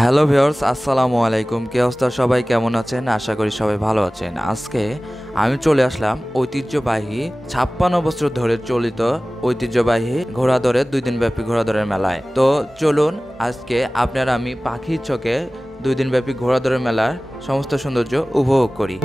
Hello viewers, আসসালামু আলাইকুম। কি অবস্থা, সবাই কেমন আছেন? আশা করি সবাই ভালো আছেন। আজকে আমি চলে আসলাম ঐতিহ্যবাহী 56 বছর ধরে চলিত ঐতিহ্যবাহী ঘোড়াদৌড়ের 2 দিনব্যাপী ঘোড়াদৌড়ের মেলায়। তো চলুন আজকে আপনারা আমি পাখির চোখে 2 দিনব্যাপী ঘোড়াদৌড়ের মেলার সমস্ত সৌন্দর্য উপভোগ করি।